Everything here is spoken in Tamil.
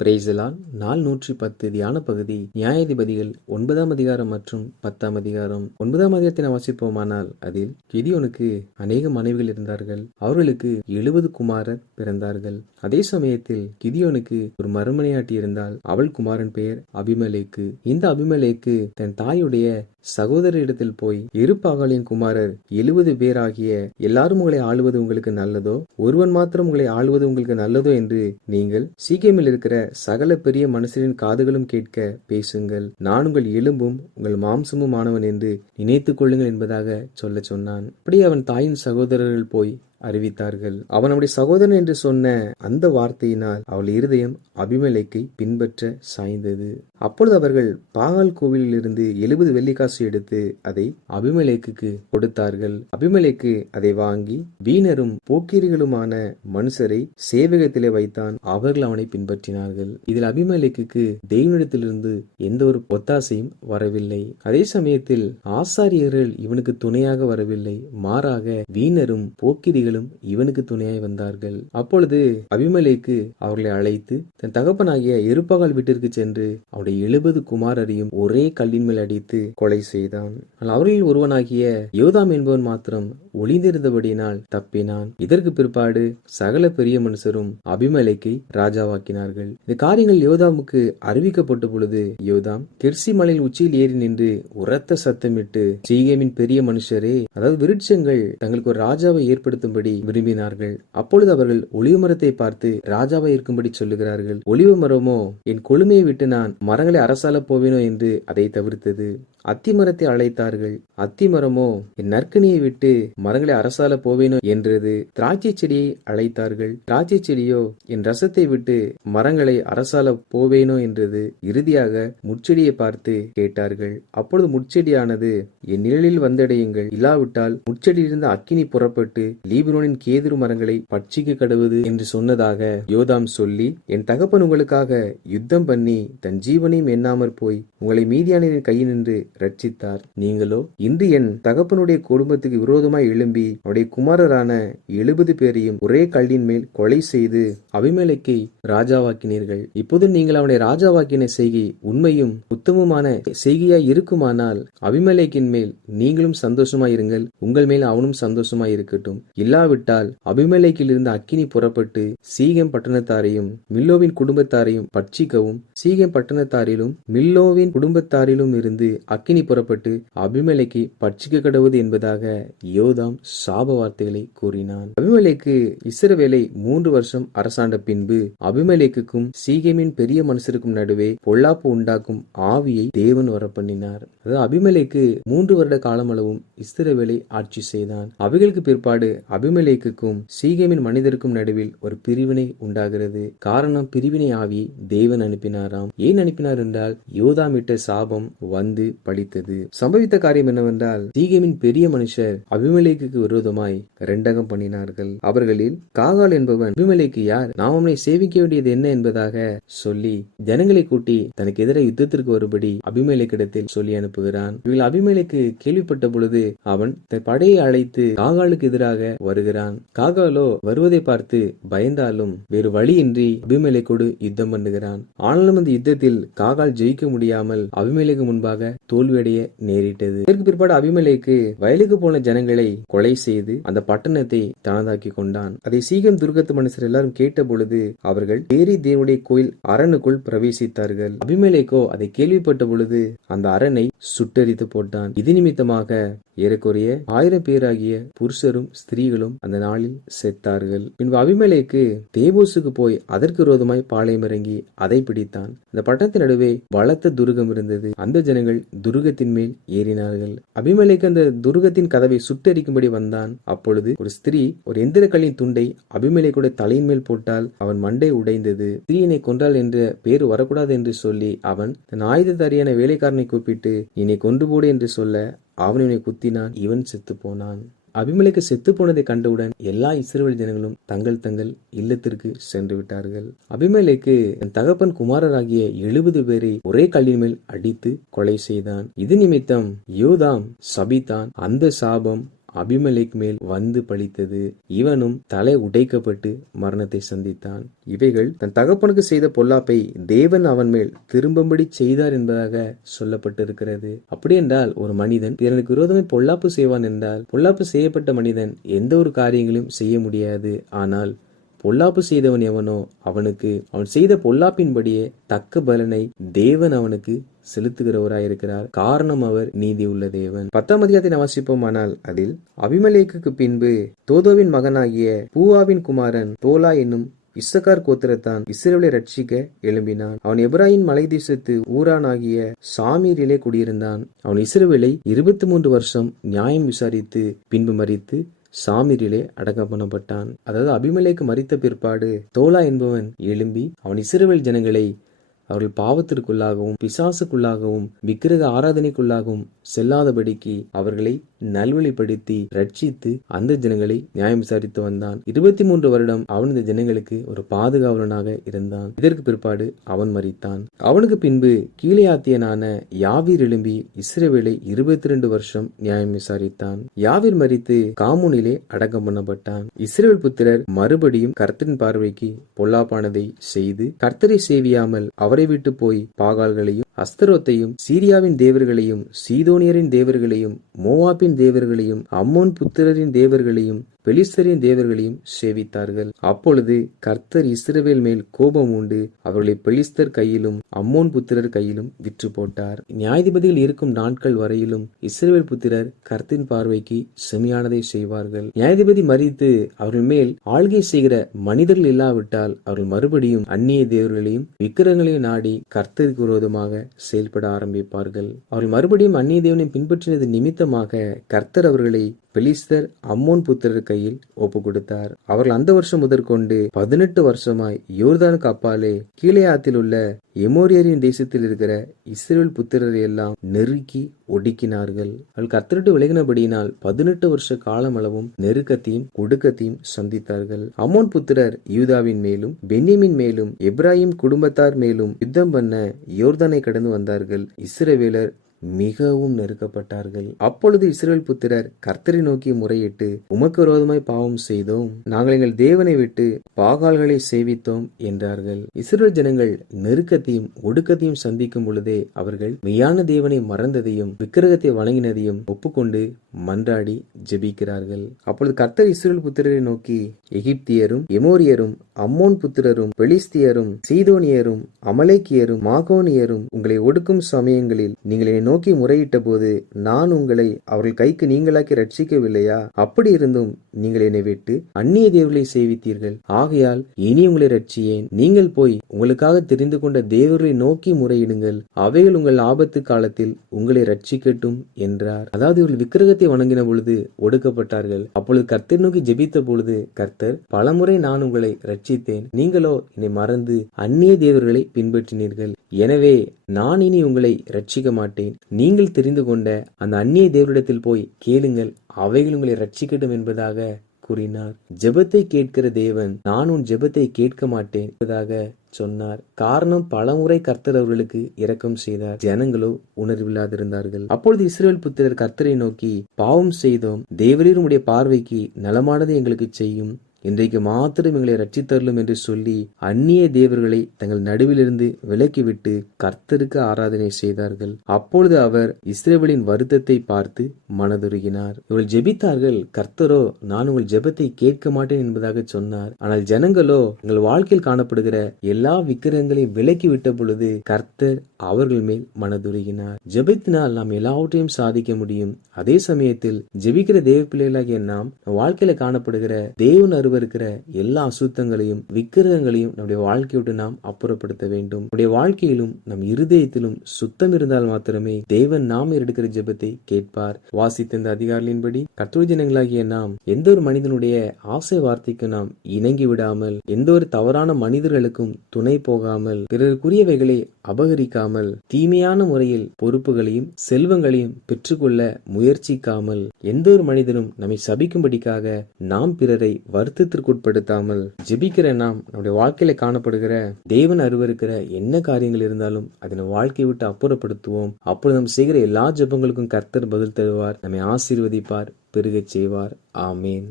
பிரேசலால் நாள் 110 தியான பகுதி நியாயாதிபதிகள் 9ஆம் அதிகாரம் மற்றும் 10ஆம் அதிகாரம். 9ஆம் அதிகாரத்தை வாசிப்போமானால் அதில் கிதியோனுக்கு அநேக மனைவிகள் இருந்தார்கள். அவர்களுக்கு 70 குமாரர் பிறந்தார்கள். அதே சமயத்தில் கிதியோனுக்கு ஒரு மறுமனையாட்டி இருந்தால். அவள் குமாரன் பெயர் அபிமெலேக்கு. இந்த அபிமெலேக்கு தன் தாயுடைய சகோதரிடத்தில் போய், இருபாகாலின் குமாரர் 70 பேராகிய எல்லாரும் உங்களை ஆளுவது உங்களுக்கு நல்லதோ, ஒருவன் மாத்திரம் உங்களை ஆளுவது உங்களுக்கு நல்லதோ என்று நீங்கள் சீகேமில் இருக்கிற சகல பெரிய மனுஷரின் காதுகளும் கேட்க பேசுங்கள். நான் உங்கள் எலும்பும் உங்கள் மாம்சமும் ஆனவன் என்று நினைத்துக் கொள்ளுங்கள் என்பதாக சொல்ல சொன்னான். அப்படி அவன் தாயின் சகோதரர்கள் போய் அறிவித்தார்கள். அவன் நம்முடைய சகோதரன் என்று சொன்ன அந்த வார்த்தையினால் அவள் இருதயம் அபிமெலேக்கை பின்பற்ற சாய்ந்தது. அப்பொழுது அவர்கள் பாகால் கோவிலில் இருந்து 70 வெள்ளிக்காசு எடுத்து அதை அபிமெலேக்குக்கு கொடுத்தார்கள். அபிமெலேக்கு அதை வாங்கி வீணரும் போக்கிரிகளுமான மனுஷரை சேவகத்திலே வைத்தான். அவர்கள் அவனை பின்பற்றினார்கள். இதில் அபிமெலேக்குக்கு தெய்வனிடத்திலிருந்து எந்த ஒரு ஒத்தாசையும் வரவில்லை. அதே சமயத்தில் ஆசாரியர்கள் இவனுக்கு துணையாக வரவில்லை. மாறாக வீணரும் போக்கிரிகள் இவனுக்கு துணையாய் வந்தார்கள். அப்பொழுது அபிமெலேக்கு அவர்களை அழைத்து தன் தகப்பனாகிய யெருபாகால் வீட்டிற்கு சென்று அவருடைய 70 குமாரரையும் ஒரே கல்லின் மேல் அடித்து கொலை செய்தான். அவர்களில் ஒருவனாகிய யோதாம் என்பவன் மாத்திரம் ஒளிந்திருந்தபடியினால் தப்பினான். இதற்கு பிற்பாடு சகல பெரிய மனுஷரும் அபிமெலேக்கை ராஜாவாக்கினார்கள். இந்த காரியங்கள் யோதாமுக்கு அறிவிக்கப்பட்ட பொழுது யோதாம் கெர்சி மலையில் உச்சியில் ஏறி நின்று உரத்த சத்தமிட்டு, சீகேமின் பெரிய மனுஷரே, அதாவது விருட்சங்கள் தங்களுக்கு ஒரு ராஜாவை ஏற்படுத்தும்படி விரும்பினார்கள். அப்பொழுது அவர்கள் ஒலிவ மரத்தை பார்த்து ராஜாவை இருக்கும்படி சொல்லுகிறார்கள். ஒலிவ மரமோ என் கொழுமையை விட்டு நான் மரங்களை அரசால போவேனோ என்று அதை தவிர்த்தது. அத்திமரத்தை அழைத்தார்கள். அத்திமரமோ என் நற்கனியை விட்டு மரங்களை அரசால போவேனோ என்றது. திராட்சை செடியை அழைத்தார்கள். திராட்சை செடியோ என் ரசத்தை விட்டு மரங்களை அரசால போவேனோ என்றது. இறுதியாக முட்செடியை பார்த்து கேட்டார்கள். அப்பொழுது முட்செடியானது, என் நிழலில் வந்தடையுங்கள், இல்லாவிட்டால் முட்செடியிலிருந்து அக்கினி புறப்பட்டு லீபனோனின் கேதுரு மரங்களை பட்சிக்க கடவுது என்று சொன்னதாக யோதாம் சொல்லி, என் தகப்பன் உங்களுக்காக யுத்தம் பண்ணி தன் ஜீவனையும் எண்ணாமற் போய் உங்களை மீதியானின் கையினின்று ரட்சித்தார். நீங்களோ இன்று என் தகப்பனுடைய குடும்பத்துக்கு விரோதமாய் எழும்பி அவருடைய குமாரரான 70 பேரையும் ஒரே கல்லின் மேல் கொலை செய்து அபிமெலேக்கை ராஜாவாக்கினீர்கள். இப்போது நீங்கள் அவனை ராஜாவாக்கின செய்கை உண்மையும் உத்தமமான செய்கையாய் இருக்குமானால் அபிமெலேக்கின் மேல் நீங்களும் சந்தோஷமாயிருங்கள், உங்கள் மேல் அவனும் சந்தோஷமாய் இருக்கட்டும். இல்லாவிட்டால் அபிமெலேக்கில் இருந்து அக்கினி புறப்பட்டு சீகேம் பட்டணத்தாரையும் மில்லோவின் குடும்பத்தாரையும் பட்சிக்கவும், சீகேம் பட்டணத்தாரிலும் மில்லோவின் குடும்பத்தாரிலும் இருந்து அக்கினி புறப்பட்டு அபிமெலேக்கை பட்சிக்க கடவுது என்பதாக யோதாம் சாப வார்த்தைகளை கூறினான். அபிமெலேக்கு இஸ்ரவேலை 3 வருஷம் அரசாண்ட பின்பு அபிமெலேக்குக்கும் சீகேமின் பெரிய மனுஷருக்கும் நடுவே பொல்லாப்பு உண்டாக்கும் ஆவியை தேவன் வரப்பண்ணினார். அதாவது அபிமெலேக்கு 3 வருட காலமளவும் இஸ்ரவேலை ஆட்சி செய்தான். அவைகளுக்கு பிற்பாடு அபிமெலேக்குக்கும் சீகேமின் மனிதருக்கும் நடுவில் ஒரு பிரிவினை உண்டாகிறது. காரணம், பிரிவினை ஆவியை தேவன் அனுப்பினாராம். ஏன் அனுப்பினார் என்றால் யோதாம் இட்ட சாபம் வந்து பலித்தது. சம்பவித்த காரியம் என்னவென்றால், சீகேமின் பெரிய மனுஷர் அபிமெலேக்குக்கு விரோதமாய் ரெண்டகம் பண்ணினார்கள். அவர்களில் காகால் என்பவன், அபிமெலேக்கு யார், நாம் அவனை சேவிக்க வேண்டியது என்ன என்பதாக சொல்லி ஜனங்களை கூட்டி தனக்கு எதிராக யுத்தத்திற்கு வரும்படி அபிமெலேக்கிடத்தில் சொல்லி அனுப்புகிறான். இவர்கள் அபிமெலேக்கு கேள்விப்பட்ட பொழுது அவன் தன் படையை அழைத்து காகாலுக்கு எதிராக வருகிறான். காகாலோ வருவதை பார்த்து பயந்தாலும் வேறு வழியின்றி அபிமெலேக்கோடு யுத்தம் பண்ணுகிறான். ஆனாலும் அந்த யுத்தத்தில் காகால் ஜெயிக்க முடியாமல் அபிமெலேக்கு முன்பாக தோல்வியடைய நேரிட்டது. இதற்கு பிற்பாடு அபிமெலேக்கு வயலுக்கு போன ஜனங்களை கொலை செய்து அந்த பட்டணத்தை தனதாக்கி கொண்டான். அதை சீகேம் துர்க்கத்து மனுஷர் எல்லாரும் கேட்ட பொழுது அவர்கள் தேரி தேவனுடைய கோயில் அரணுக்குள் பிரவேசித்தார்கள். அபிமெலேக்கோ அதை கேள்விப்பட்ட பொழுது அந்த அரணை சுட்டரித்து போட்டான். இது நிமித்தமாக ஏறக்குறைய 1000 பேராகிய புருஷரும் ஸ்திரீகளும் அந்த நாளில் செத்தார்கள். பின்பு அபிமெலேக்கு தேபோசுக்கு போய் அதற்கு விரோதமாய் பாளையம் இறங்கி அதை பிடித்தான். அந்த பட்டணத்தின் நடுவே பலத்த துருகம் இருந்தது. அந்த ஜனங்கள் துருகத்தின் மேல் ஏறினார்கள். அபிமெலேக்கு அந்த துருகத்தின் கதவை சுட்டரிக்கும்படி வந்தான். அப்பொழுது ஒரு ஸ்திரீ ஒரு எந்திரக்கல்லின் துண்டை அபிமெலேக்குடைய தலையின் மேல் போட்டால் அவன் மண்டை உடைந்தது. ஸ்திரீயினை கொன்றால் என்ற பேரு வரக்கூடாது என்று சொல்லி அவன் தன் ஆயுததாரியான வேலைக்காரனை கூப்பிட்டு, என்னை கொண்டு போடு என்று சொல்ல அவன் இவனை குத்தினான். இவன் செத்து போனான். அபிமெலேக்கு செத்து போனதை கண்டவுடன் எல்லா இஸ்ரவேல் ஜனங்களும் தங்கள் தங்கள் இல்லத்திற்கு சென்று விட்டார்கள். அபிமெலேக்கு தன் தகப்பன் குமாரராகிய 70 பேரை ஒரே கல்லின் மேல் அடித்து கொலை செய்தான். இது நிமித்தம் யோதாம் சபித்தான். அந்த சாபம் அபிமெலேக் மேல் வந்து பலித்தது. இவனும் தலை உடைக்கப்பட்டு மரணத்தை சந்தித்தான். இவைகள் தன் தகப்பனுக்கு செய்த பொல்லாப்பை தேவன் அவன் மேல் திரும்பும்படி செய்தார் என்பதாக சொல்லப்பட்டிருக்கிறது. அப்படி என்றால் ஒரு மனிதன் பிறனுக்கு விரோதமாய் பொல்லாப்பு செய்வான் என்றால், பொல்லாப்பு செய்யப்பட்ட மனிதன் எந்த ஒரு காரியங்களையும் செய்ய முடியாது. ஆனால் பொல்லாப்பு செய்தவன் எவனோ அவனுக்கு அவன் செய்த பொல்லாப்பின்படியே தக்க பலனை தேவன் அவனுக்கு செலுத்துகிறவராயிருக்கிறார். காரணம் அவர் நீதி உள்ள தேவன். 10ஆம் அதிகாரத்தை வாசிப்போமானால் அதில் அபிமெலேக்குக்கு பின்பு தோதோவின் மகனாகிய பூவாவின் குமாரன் தோலா என்னும் இசக்கார் கோத்திரத்தான் இஸ்ரவேலை ரட்சிக்க எழும்பினான். அவன் எப்ராயிம் மலை தேசத்து ஊரானாகிய சாமீரிலே குடியிருந்தான். அவன் இஸ்ரவேலை 23 வருஷம் நியாயம் விசாரித்து பின்பு மரித்து சாமீரிலே அடக்கம் பண்ணப்பட்டான். அதாவது அபிமெலேக்கு மரித்த பிற்பாடு தோலா என்பவன் எழும்பி அவன் இஸ்ரவேல் ஜனங்களை அவர்கள் பாவத்திற்குள்ளாகவும் பிசாசுக்குள்ளாகவும் விக்கிரக ஆராதனைக்குள்ளாகவும் செல்லாதபடிக்கு அவர்களை நல்வழிப்படுத்தி ரட்சித்து அந்த ஜனங்களை நியாயம் விசாரித்து வந்தான். 23 வருடம் அவன் இந்த ஜனங்களுக்கு ஒரு பாதுகாவலனாக இருந்தான். இதற்கு பிற்பாடு அவன் மரித்தான். அவனுக்கு பின்பு கீலேயாத்தியனான யாவீர் எழும்பி இஸ்ரவேலை 22 வருஷம் நியாயம் விசாரித்தான். யாவீர் மரித்து காமூனிலே அடக்கம் பண்ணப்பட்டான். இஸ்ரவேல் புத்திரர் மறுபடியும் கர்த்தரின் பார்வைக்கு பொல்லாப்பானதை செய்து கர்த்தரை சேவியாமல் அவரை விட்டு போய் பாகால்களையும் அஸ்தரோத்தையும் சீரியாவின் தேவர்களையும் சீதோனியரின் தேவர்களையும் மோவாபின் தேவர்களையும் அம்மோன் புத்திரரின் தேவர்களையும் பெலிஸ்தரின் தேவர்களையும் சேவித்தார்கள். அப்பொழுது கர்த்தர் இஸ்ரவேல் மேல் கோபம் உண்டு அவர்களை பெலிஸ்தர் கையிலும் அம்மோன் புத்திரர் கையிலும் விற்று போட்டார். நியாயாதிபதிகள் இருக்கும் நாட்கள் வரையிலும் இஸ்ரவேல் புத்திரர் கர்த்தரின் பார்வைக்கு செமையானதை செய்வார்கள். நியாயாதிபதி மரித்து அவர்கள் மேல் ஆள்கை செய்கிற மனிதர்கள் இல்லாவிட்டால் அவர்கள் மறுபடியும் அந்நிய தேவர்களையும் விக்கிரகங்களையும் நாடி கர்த்தருக்கு விரோதமாக செயல்பட ஆரம்பிப்பார்கள். அவர்கள் மறுபடியும் அந்நிய தேவனை பின்பற்றினது நிமித்தமாக கர்த்தர் அவர்களை பெலிஸ்தர் அம்மோன் புத்திரர் கையில் ஒப்பு கொடுத்தார். அவர்கள் அந்த வருஷம் முதற்கொண்டு 18 வருஷமாய் யோர்தானுக்கு அப்பாலே கீலேயாத்தில் உள்ள எமோரியரின் தேசத்தில் இருக்கிற இஸ்ரவேல் புத்திரரை எல்லாம் நெருக்கி ஒடுக்கினார்கள். அவர்கள் கர்த்தரிட்டு விலகினபடியினால் 18 வருஷ காலமளவும் நெருக்கத்தையும் ஒடுக்கத்தையும் சந்தித்தார்கள். அம்மோன் புத்திரர் யூதாவின் மேலும் பென்யமின் மேலும் எப்ராயிம் குடும்பத்தார் மேலும் யுத்தம் பண்ண யோர்தானை கடந்து வந்தார்கள். இஸ்ரவேலர் மிகவும் நெருக்கப்பட்டார்கள். அப்பொழுது இஸ்ரவேல் புத்திரர் கர்த்தரை நோக்கி முறையிட்டு, உமக்கு விரோதமாய் பாவம் செய்தோம், நாங்கள் எங்கள் தேவனை விட்டு பாகால்களை சேவித்தோம் என்றார்கள். இஸ்ரவேல் ஜனங்கள் நெருக்கத்தையும் ஒடுக்கத்தையும் சந்திக்கும் பொழுதே அவர்கள் மெய்யான தேவனை மறந்ததையும் விக்கிரகத்தை வணங்கினதையும் ஒப்புக்கொண்டு மன்றாடி ஜெபிக்கிறார்கள். அப்பொழுது கர்த்தர் இஸ்ரவேல் புத்திரரை நோக்கி, எகிப்தியரும் எமோரியரும் அம்மோன் புத்திரரும் பெலிஸ்தியரும் சீதோனியரும் அமலேக்கியரும் மாகோனியரும் உங்களை ஒடுக்கும் சமயங்களில் நீங்கள் என்னை நோக்கி முறையிட்ட போது நான் உங்களை அவர்கள் கைக்கு நீங்களாக்கி ரட்சிக்கவில்லையா? அப்படி இருந்தும் நீங்கள் என்னை விட்டு அந்நிய தேவர்களை சேவித்தீர்கள். ஆகையால் இனி உங்களை ரட்சியேன். நீங்கள் போய் உங்களுக்காக தெரிந்து கொண்ட தேவர்களை நோக்கி முறையிடுங்கள், அவைகள் உங்கள் ஆபத்து காலத்தில் உங்களை ரட்சிக்கட்டும் என்றார். அதாவது இவர்கள் விக்கிரகத்தை வணங்கின பொழுது ஒடுக்கப்பட்டார்கள். அப்பொழுது கர்த்தர் நோக்கி ஜெபித்த பொழுது கர்த்தர், பலமுறை நான் உங்களை ரட்சித்தேன், நீங்களோ என்னை மறந்து அந்நிய தேவர்களை பின்பற்றினீர்கள். எனவே நான் இனி உங்களை ரட்சிக்க மாட்டேன். நீங்கள் தெரிந்து கொண்ட அந்த அந்நிய தேவரிடத்தில் போய் கேளுங்கள், அவைகள் உங்களை ரட்சிக்கட்டும் என்பதாக கூறினார். ஜெபத்தை கேட்கிற தேவன் நான் உன் ஜெபத்தை கேட்க மாட்டேன் என்பதாக சொன்னார். காரணம், பலமுறை கர்த்தர் அவர்களுக்கு இரக்கம் செய்தார். ஜனங்களோ உணர்வில்லாதிருந்தார்கள். அப்பொழுது இஸ்ரவேல் புத்திரர் கர்த்தரை நோக்கி, பாவம் செய்தோம், தேவரீர் உம்முடைய பார்வைக்கு நலமானதை எங்களுக்கு செய்யும், இன்றைக்கு மாத்திரம் எங்களை ரட்சித்தருளும் என்று சொல்லி அந்நிய தேவர்களை தங்கள் நடுவிலிருந்து விலக்கிவிட்டு கர்த்தருக்கு ஆராதனை செய்தார்கள். அப்பொழுது அவர் இஸ்ரவேலின் வருத்தத்தை பார்த்து மனதுருகினார். இவர்கள் ஜெபித்தார்கள். கர்த்தரோ நான் உங்கள் ஜெபத்தை கேட்க மாட்டேன் என்பதாக சொன்னார். ஆனால் ஜனங்களோ எங்கள் வாழ்க்கையில் காணப்படுகிற எல்லா விக்கிரகங்களையும் விலக்கி விட்ட பொழுது கர்த்தர் அவர்கள் மேல் மனதுருகினார். ஜெபத்தினால் நாம் எல்லாவற்றையும் சாதிக்க முடியும். அதே சமயத்தில் ஜெபிக்கிற தேவ பிள்ளைகளாகிய நாம் வாழ்க்கையில காணப்படுகிற தேவன் இருக்கிற எல்லா அசுத்தங்களையும் விக்கிரகங்களையும் நம்முடைய வாழ்க்கையை விட்டு நாம் அப்புறப்படுத்த வேண்டும். நம்முடைய வாழ்க்கையிலும் நம் இருதயத்திலும் சுத்தம் இருந்தால் மாத்திரமே தேவன் நாம் எடுக்கிற ஜெபத்தை கேட்பார். வாசித்த இந்த அதிகாரியின்படி கர்த்தருடைய ஜனங்களாகிய நாம் எந்த ஒரு மனிதனுடைய ஆசை வார்த்தைக்கு நாம் இணங்கி விடாமல், எந்த ஒரு தவறான மனிதர்களுக்கும் துணை போகாமல், பிறருக்குரியவைகளை அபகரிக்காமல், தீமையான முறையில் பொறுப்புகளையும் செல்வங்களையும் பெற்றுக்கொள்ள முயற்சிக்காமல், எந்த ஒரு மனிதனும் நம்மை சபிக்கும்படிக்காக நாம் பிறரை வருத்தத்திற்குட்படுத்தாமல் ஜெபிக்கிற நாம் நம்முடைய வாழ்க்கையில காணப்படுகிற தேவன் அருவருக்கிற என்ன காரியங்கள் இருந்தாலும் அதனை வாழ்க்கையை விட்டு அப்புறப்படுத்துவோம். அப்பொழுது நாம் செய்கிற எல்லா ஜெபங்களுக்கும் கர்த்தர் பதில் தருவார், நம்மை ஆசீர்வதிப்பார். பெருகச் செய்வார். ஆமேன்.